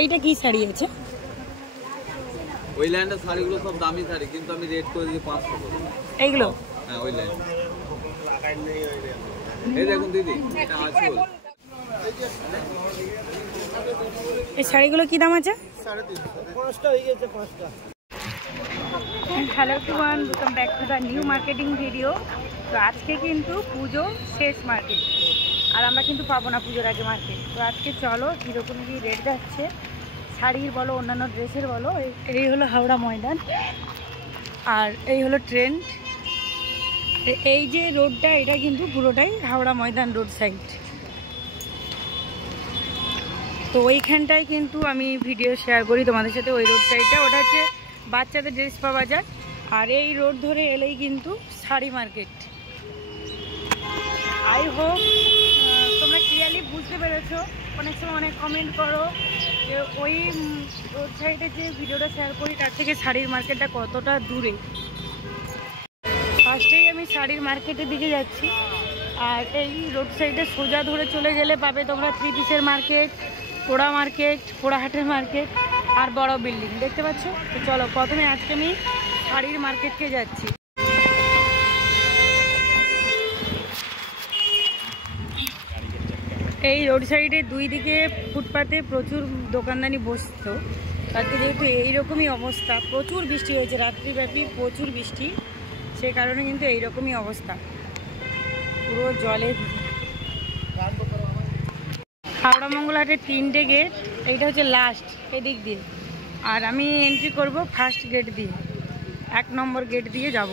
এইটা কি শাড়ি আছে? ওই লাইনের শাড়িগুলো সব দামি শাড়ি, কিন্তু আমি রেট করে দিই 500 করে। এইগুলো? হ্যাঁ ওই লাইন। এই দেখুন দিদি, এটা আছে বল। এই শাড়িগুলো কি দাম আছে? 350। 5টা হয়ে গেছে 5টা। Hello everyone, welcome back to the new marketing video. তো আজকে কিন্তু পুজো শেষ মার্কেট, আর আমরা কিন্তু পাবো না পুজোর আগে মার্কেট। তো আজকে চলো কীরকম কি রেট যাচ্ছে শাড়ির বলো অন্যান্য ড্রেসের বলো। এই হলো হাওড়া ময়দান, আর এই হলো ট্রেন। এই যে রোডটা, এটা কিন্তু পুরোটাই হাওড়া ময়দান রোড সাইড। তো ওইখানটায় কিন্তু আমি ভিডিও শেয়ার করি তোমাদের সাথে। ওই রোড সাইডটা ওটা হচ্ছে বাচ্চাদের ড্রেস পাওয়া যায়, আর এই রোড ধরে এলেই কিন্তু শাড়ি মার্কেট। আই হোপ তোমরা ক্লিয়ারলি বুঝতে পেরেছো। অনেক সময় অনেক কমেন্ট করো যে ওই রোড সাইডে যে ভিডিওটা শেয়ার করি তার থেকে শাড়ির মার্কেটটা কতটা দূরে। ফার্স্টেই আমি শাড়ির মার্কেটের দিকে যাচ্ছি, আর এই রোড সাইডে সোজা ধরে চলে গেলে পাবে তোমরা 3 পিসের মার্কেট, পোড়া মার্কেট, পোড়াহাটের মার্কেট, আর বড় বিল্ডিং দেখতে পাচ্ছ। তো চলো প্রথমে আজকে আমি শাড়ির মার্কেটকে যাচ্ছি। এই রোড সাইডে দুই দিকে ফুটপাতে প্রচুর দোকানদানি বসতো, তাতে যেহেতু এইরকমই অবস্থা, প্রচুর বৃষ্টি হয়েছে রাত্রিব্যাপী, প্রচুর বৃষ্টি, সে কারণে কিন্তু এইরকমই অবস্থা, পুরো জলে। হাওড়া মঙ্গলহাটের 3টে গেট, এইটা হচ্ছে লাস্ট এদিক দিয়ে, আর আমি এন্ট্রি করব ফার্স্ট গেট দিয়ে, 1 নম্বর গেট দিয়ে যাব।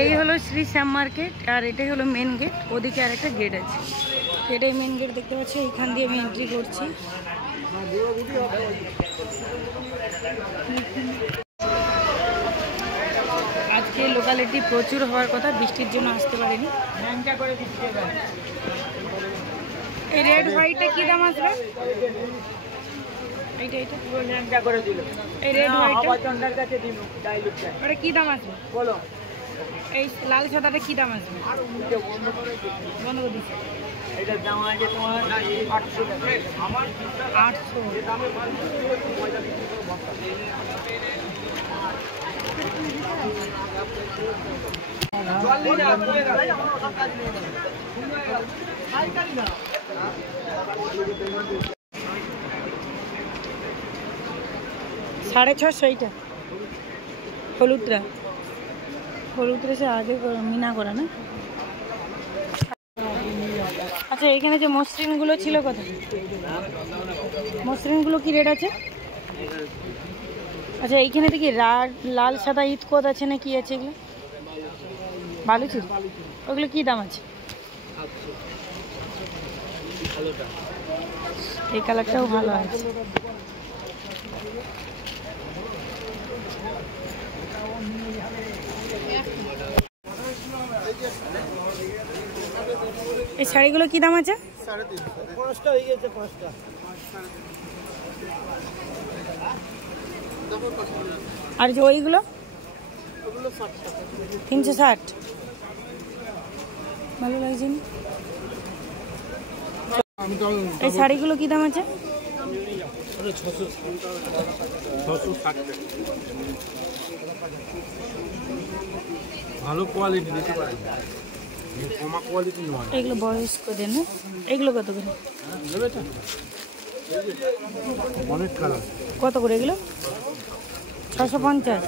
এই হলো শ্রী শ্যাম মার্কেট, আর এটাই হলো মেন গেট। ওদিকে আর একটা গেট আছে, এটাই মেন গেট দেখতে পাচ্ছি। এইখান দিয়ে আমি এন্ট্রি করছি। আজকে লোকালিটি প্রচুর হওয়ার কথা, বৃষ্টির জন্য আসতে পারেনি। এই রেড হোয়াইটটা কি দাম আসবে? এইটা এইটা করে দিল। এই রেড হোয়াইটটা ওটা কি দাম আসবে বলো? এই লাল সাদাটা কি দাম আসবে? বন্ধ করে দিচ্ছি। এটার দাম আছে তোমার 800 টাকা। 800। সাড়ে 600 এইটা হলুদরা, হলুদরা সে আগে মিনা করা না। আচ্ছা এখানে যে মসৃণগুলো ছিল কত? মসৃণগুলো কি রেট আছে? আচ্ছা এইখানে দেখি লাল সাদা ইটকোত আছে না কি আছে এগুলো? বালুচুর, ওগুলো কি দাম আছে? এই কালারটাও ভালো আছে। এই শাড়িগুলো কি দাম আছে? 350। 5টা হয়ে গেছে 5টা। আর যে ওইগুলো? ওগুলো 60 টাকা। 360। ভালো লাগছে না। এই শাড়িগুলো কি দাম আছে? 660। ভালো কোয়ালিটি দিতে পারেন, কমা কোয়ালিটি নয়। এগুলো বয়স্কদের না? এগুলো কত করে? অনেক কালার। কত করে এগুলো? 650।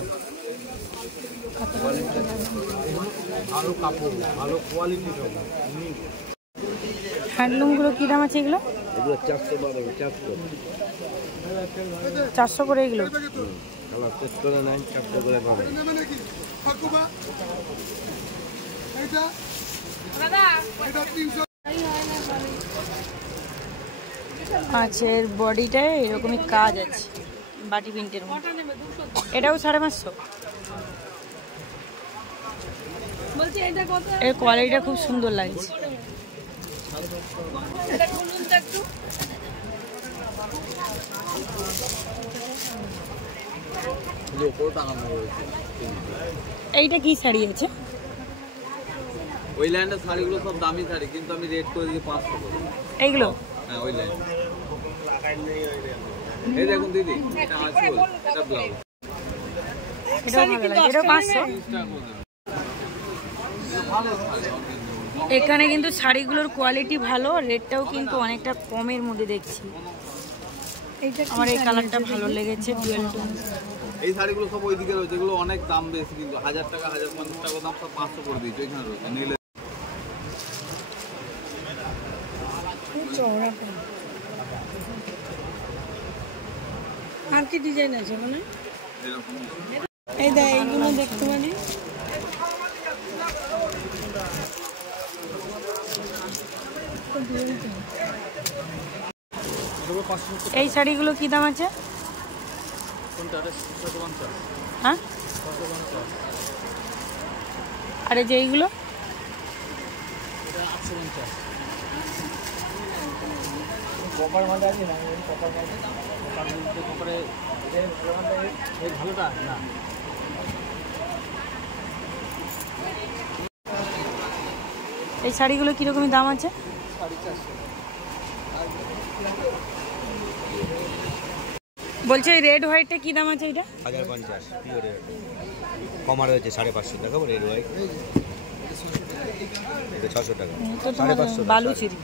ভালো কাপড়, ভালো কোয়ালিটি। হ্যান্ডলুমগুলো কি দাম আছে এগুলো? এগুলো 400 400 করে এগুলো। কালার সেট করে নেন, 400 করে পাবেন। আচ্ছা এর বডিটায় এরকমই কাজ আছে, বাটি প্রিন্টের মতো। এটাও 550। এর কোয়ালিটিটা খুব সুন্দর লাগছে। এইটা কি শাড়ি আছে? ওই লাইনের শাড়িগুলো সব দামি শাড়ি, কিন্তু আমি রেট করে দিই 500 করে। এইগুলো হ্যাঁ ওই লাইন। এই দেখুন দিদি, এটা আছে, এটা ব্লাউজ। এটাও ভালো লাগে, এটা 500। এখানে কিন্তু শাড়িগুলোর কোয়ালিটি ভালো, রেটটাও কিন্তু অনেকটা কমের মধ্যে দেখছি। আমার এই কালারটা ভালো লেগেছে, ডুয়েল টোন। এই শাড়িগুলো সব ওইদিকে রয়েছে, এগুলো অনেক দাম বেশি, কিন্তু 1000 টাকা 1050 টাকা দাম, সব 500 করে দিয়েছে এখানে রয়েছে নিলে। আর কি ডিজাইন আছে মানে? এই দা এইগুলো দেখতে পারি। এই শাড়িগুলো কি দাম আছে? হ্যাঁ, আর এই যে এইগুলো এই শাড়িগুলো কিরকম দাম আছে? বলছে এই রেড হোয়াইটটা কি দাম আছে? এটা 1050 পিওর রেড, কমা রয়েছে 550 টাকা রেড হোয়াইট, এটা 600 টাকা। তো তোমার বালুচিরি।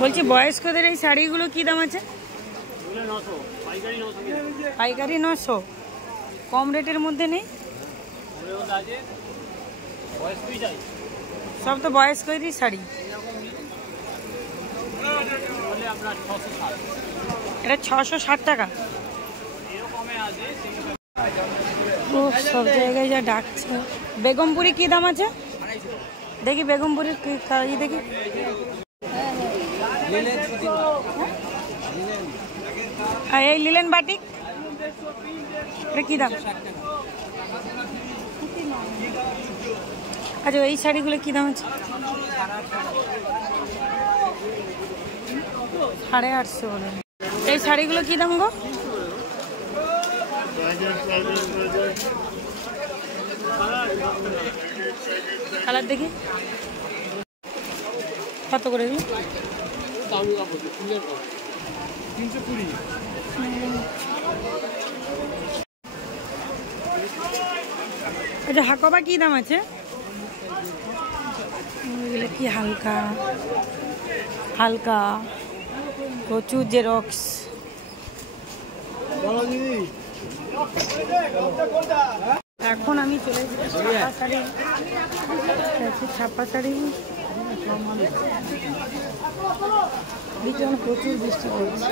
বলছি বয়স্কদের এই শাড়িগুলো কি দাম আছে? পাইকারি 900, কম রেটের মধ্যে নেই? সব তো বয়স্কদেরই শাড়ি। এটা 660 টাকা। ও সব জায়গায় যা ডাকছে। বেগমপুরি কি দাম আছে দেখি? বেগমপুরির কি দেখি? আর এই লিলেন বাটিক এটা কি দাম? আচ্ছা এই শাড়িগুলো কি দাম আছে? 850 বলে। এই শাড়িগুলো কি দাম গো? কালার দেখি কত করে? 320। আচ্ছা হাকোবা কি দাম আছে? এগুলো কি হালকা হালকা প্রচুর জেরক্স। এখন আমি চলে এসেছি ছাপা শাড়ি। ছাপা শাড়ি প্রচুর বৃষ্টি পড়ছে।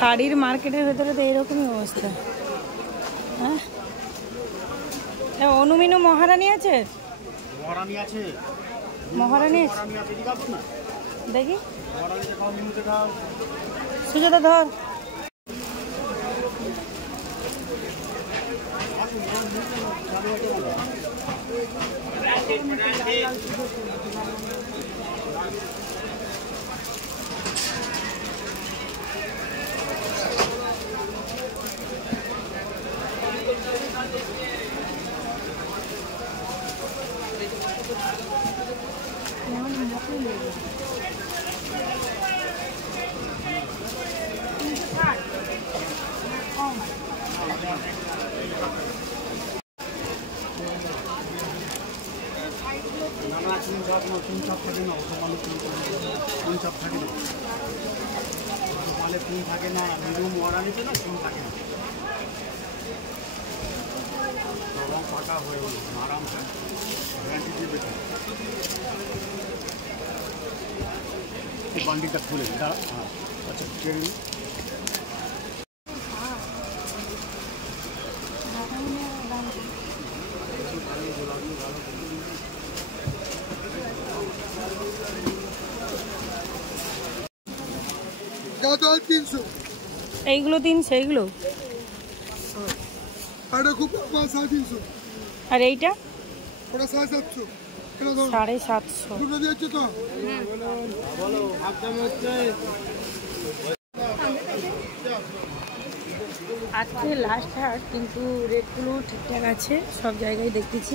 শাড়ির মার্কেটের ভেতরে তো এরকমই অবস্থা। হ্যাঁ, অনুমিনু মহারানী আছে? মহারানী আছে, মহারানী আছে না দেখি। মহারানী দেখাও, মিনু দেখাও। সুজাতা ধর। থাকে না, মিনু মহারানীতে না চুন থাকে না, রং পাকা হয়ে আরামসে গ্যারান্টি দিয়ে বেশি। বান্ডিলটা খুলে দাঁড়া। হ্যাঁ আচ্ছা, ট্রেন এইগুলো 300, এইগুলো আর এইটা ওটা 750 750। আজকে লাস্ট হাট, কিন্তু রেটগুলো ঠিকঠাক আছে, সব জায়গায় দেখতেছি।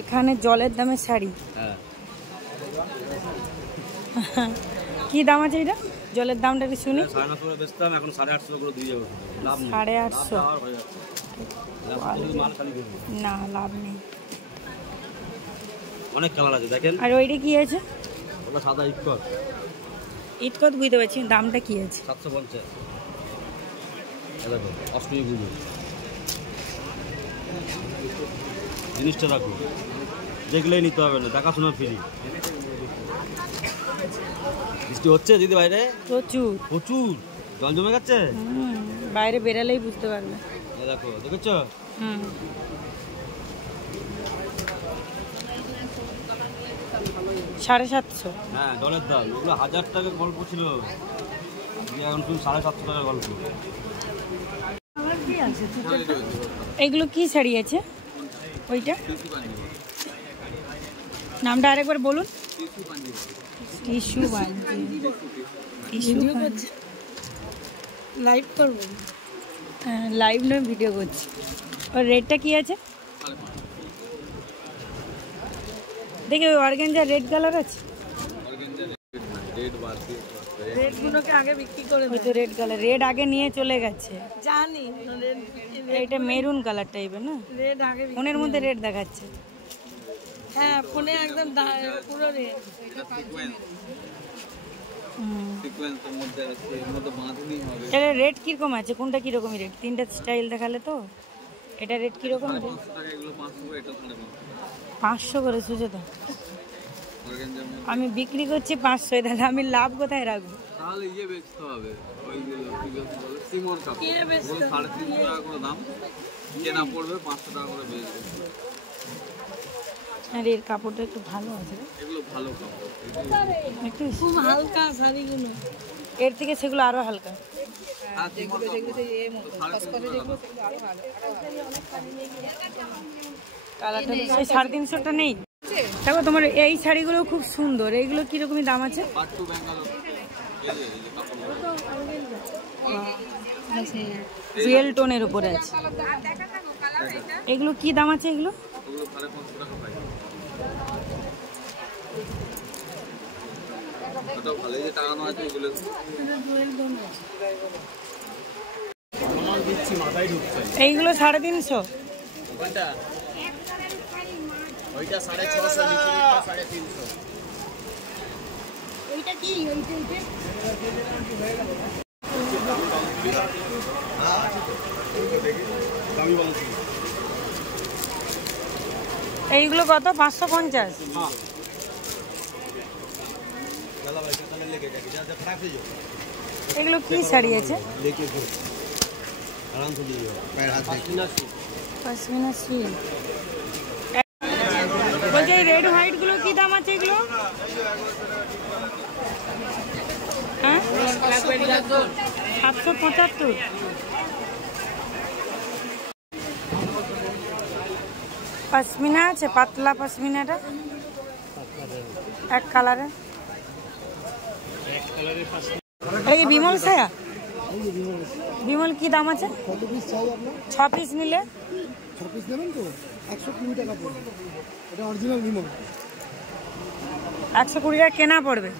এখানে জলের দামের শাড়ি, কি দাম আছে এটা? জলের দামটা কি শুনি। 950 বেচতাম, এখন 850 করে দিয়ে যাবো। 850? না, লাভ নেই। অনেক কালার আছে দেখেন। আর ওইটা কি আছে? ওটা সাদা ইটকট। ইটকট বুঝতে পারছি, দামটা কি আছে? 750। এটা তো অষ্টমী পুজো জিনিসটা রাখুন, দেখলেই নিতে হবে না, দেখাশোনা ফ্রি। বৃষ্টি হচ্ছে দিদি বাইরে প্রচুর প্রচুর, জল জমে গেছে। বাইরে বেরালেই বুঝতে পারবে। দেখো দেখেছো? 750। হ্যাঁ, জলের দাম। ওগুলো 1000 টাকা গল্প ছিল, এখন তুমি 750 টাকা গল্প। এগুলো কি শাড়ি আছে? ওইটা নামটা আরেকবার বলুন। Tissue bungee. লাইভ করবো? হ্যাঁ, লাইভ নয়, ভিডিও করছি। ওর রেটটা কি আছে দেখি? ওই অর্গানজার রেড কালার আছে। রেডগুলোকে আগে বিক্রি করে ওই তো রেড কালার, রেড আগে নিয়ে চলে গেছে। জানি এটা মেরুন কালার টাইপের না? রেড আগে ফোনের মধ্যে রেড দেখাচ্ছে। হ্যাঁ, ফোনে একদম পুরো রেড। সিকোয়েন্সের মধ্যে আছে, এর মধ্যে বাঁধনি হবে। এটা রেট কিরকম আছে? কোনটা কিরকমই রেট? তিনটা স্টাইল দেখালে তো। এটা রেট কিরকম? 500 টাকা এগুলো, 500 এটা 550। 500 করে সুজেতা। অর্গানজার মধ্যে আমি বিক্রি করছি 500, তাহলে আমি লাভ কোথায় রাখবো? তাহলে বেচতে হবে ওইগুলো, কি বলে সিমোর কাপড়, ওগুলো 350 টাকা করে দাম, কেনা পড়বে 500 টাকা করে বেচবে। আর এর কাপড়টা একটু ভালো আছে, এগুলো ভালো কাপড়, একটু খুব হালকা শাড়িগুলো। এর থেকে সেগুলো আরো হালকা। কালারটা 350টা নেই। দেখো তোমার এই শাড়িগুলো খুব সুন্দর, এইগুলো কিরকমই দাম আছে? পাট্টু ব্যাঙ্গালোর, এই যে কাপড় জুয়েল টোনের উপরে আছে। এগুলো কি দাম আছে? এগুলো 550 টাকা পাই। ওটা ভালো, এই যে টাকানো আছে এগুলো। এইগুলো 350। ওইটা 650, নিচেরটা 350। ওইটা কি? এইগুলো কত? 550। এগুলো কি শাড়ি আছে? পশমিনা সিল্ক। বলছি এই রেড হোয়াইট গুলো কি দাম আছে? এগুলো হ্যাঁ 775। পশমিনা আছে, পাতলা পশমিনাটা এক কালারে। এটা কি বিমল ছায়া? বিমল কি দাম আছে? 6 পিস নিলে 6 পিস নেবেন তো 120 টাকা পড়বে। এটা অরিজিনাল বিমল। 120 টাকা কেনা পড়বে।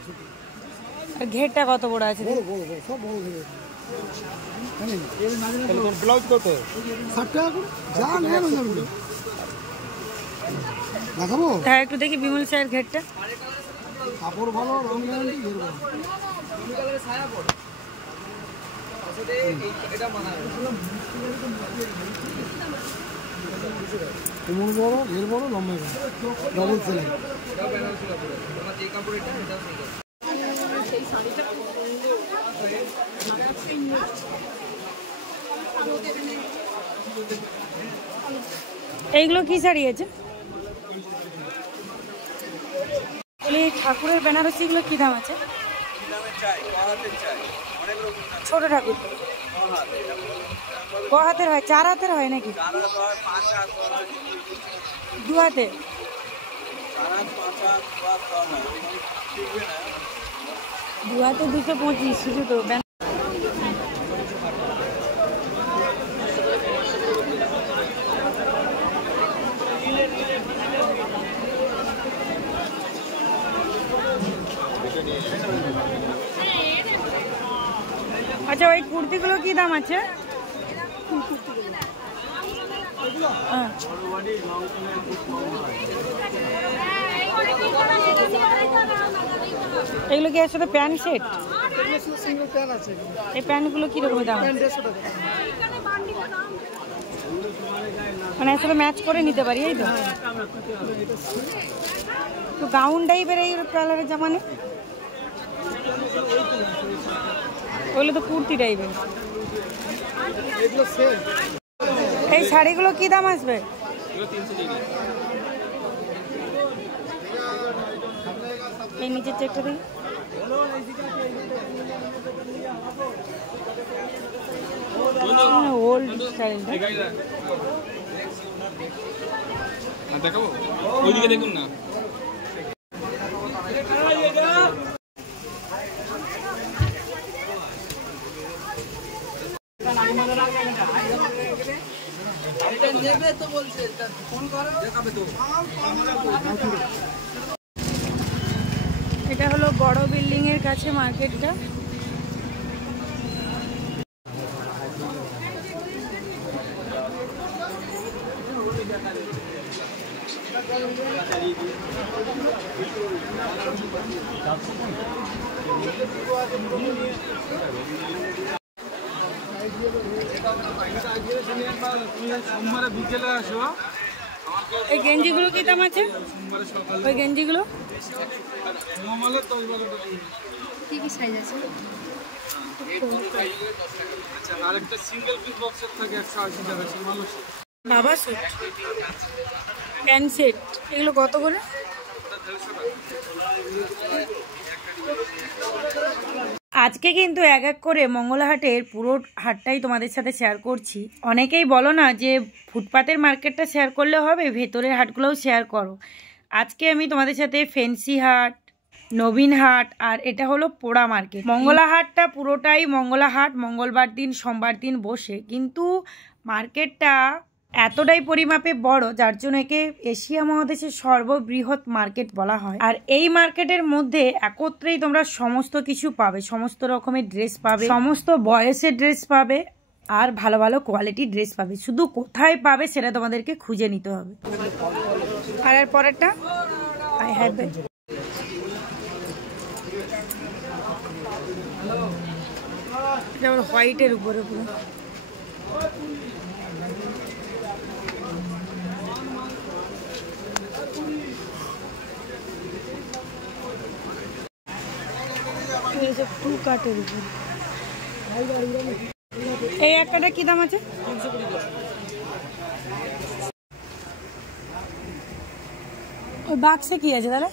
আর ঘেরটা কত বড় আছে? বড় বড় বড়, সব বড় ঘের। তাহলে ব্লাউজ কত? 60 টাকা করে। যা নেন ওগুলো দেখাবো। হ্যাঁ, একটু দেখি বিমল ছায়ের ঘেরটা। কাপড় ভালো, রং গ্যারান্টি, ঘের ভালো। কোমর বড়, ঘের বড়, লম্বা বড়, ডবল সেলাই। এইগুলো কি শাড়ি আছে? এই ঠাকুরের বেনারসিগুলো কি দাম আছে? ছোট ঠাকুর ক হাতের হয়? 4 হাতের হয় নাকি? 2 হাতে? 2 হাতে 225 শুধু তো। আচ্ছা, ওই কুর্তিগুলো কি দাম আছে? এগুলো কি আসলে প্যান্ট সেট? সিঙ্গেল প্যান্ট আছে। এই প্যান্টগুলো কিরকম দাম? 150 টাকা। মানে আসলে ম্যাচ করে নিতে পারি, এই তো। তো গাউন টাইপের এই কালারের জামা নেই? ওগুলো তো কুর্তি টাইপের। এই শাড়িগুলো কি দাম আসবে? এই নিচের চেকটা দেখি। Old style. দেখাবো ওইদিকে দেখুন না। এটা হলো বড় বিল্ডিং এর কাছে মার্কেটটা। এই গেঞ্জিগুলো কি দাম আছে? ওই গেঞ্জিগুলো কি কি সাইজ আছে? আরেকটা সিঙ্গেল পিস বক্সের থাকে 180 টাকা। বাবা সেট, প্যান্ট সেট, এগুলো কত করে? আজকে কিন্তু এক এক করে মঙ্গলাহাটের পুরো হাটটাই তোমাদের সাথে শেয়ার করছি। অনেকেই বলো না যে ফুটপাতের মার্কেটটা শেয়ার করলে হবে, ভেতরের হাটগুলোও শেয়ার করো। আজকে আমি তোমাদের সাথে ফেন্সি হাট, নবীন হাট আর এটা হলো পোড়া মার্কেট। মঙ্গলাহাটটা পুরোটাই মঙ্গলাহাট, মঙ্গলবার দিন সোমবার দিন বসে, কিন্তু মার্কেটটা এতটাই পরিমাপে বড় যার জন্য একে এশিয়া মহাদেশের সর্ববৃহৎ মার্কেট বলা হয়। আর এই মার্কেটের মধ্যে একত্রেই তোমরা সমস্ত কিছু পাবে, সমস্ত রকমের ড্রেস পাবে, সমস্ত বয়সের ড্রেস পাবে আর ভালো ভালো কোয়ালিটির ড্রেস পাবে। শুধু কোথায় পাবে সেটা তোমাদেরকে খুঁজে নিতে হবে। আর এর পরেরটা আই হ্যাভ হোয়াইটের উপরে পুরো টু কাটের উপর। এই একটাটা কি দাম আছে? ওই বাক্সে কি আছে তাহলে?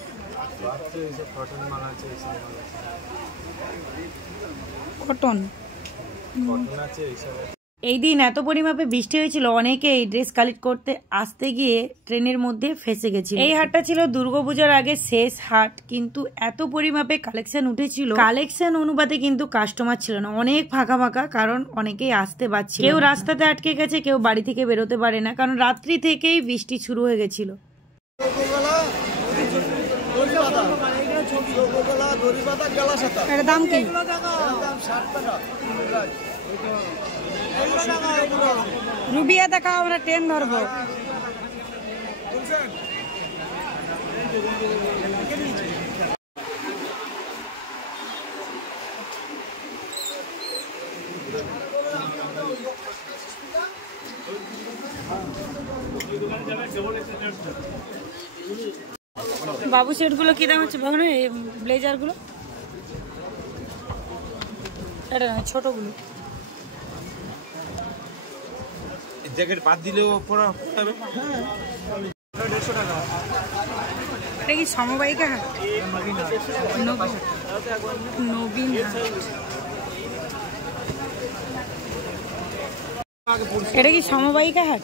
কটন। এই দিন এত পরিমাপে বৃষ্টি হয়েছিল, অনেকে এই ড্রেস কালেক্ট করতে আসতে গিয়ে ট্রেনের মধ্যে ফেসে গেছিল। এই হাটটা ছিল দুর্গাপূজার আগে শেষ হাট, কিন্তু এত পরিমাপে কালেকশন উঠেছিল, কালেকশন অনুপাতে কিন্তু কাস্টমার ছিল না, অনেক ফাঁকা ফাঁকা, কারণ অনেকেই আসতে পারছিল। কেউ রাস্তাতে আটকে গেছে, কেউ বাড়ি থেকে বেরোতে পারে না, কারণ রাত্রি থেকেই বৃষ্টি শুরু হয়ে গেছিল। এটার দাম কি? রুবিয়া দেখাও, আমরা ট্রেন ধরবো। বাবু সেটগুলো কি দাম হচ্ছে? ভালো ব্লেজারগুলো এটা না ছোটগুলো। জ্যাকেট বাদ দিলেও পরা যাবে। এটা কি সমবায়িকা হাট? নবীন হাট। এটা কি সমবায়িকা হাট?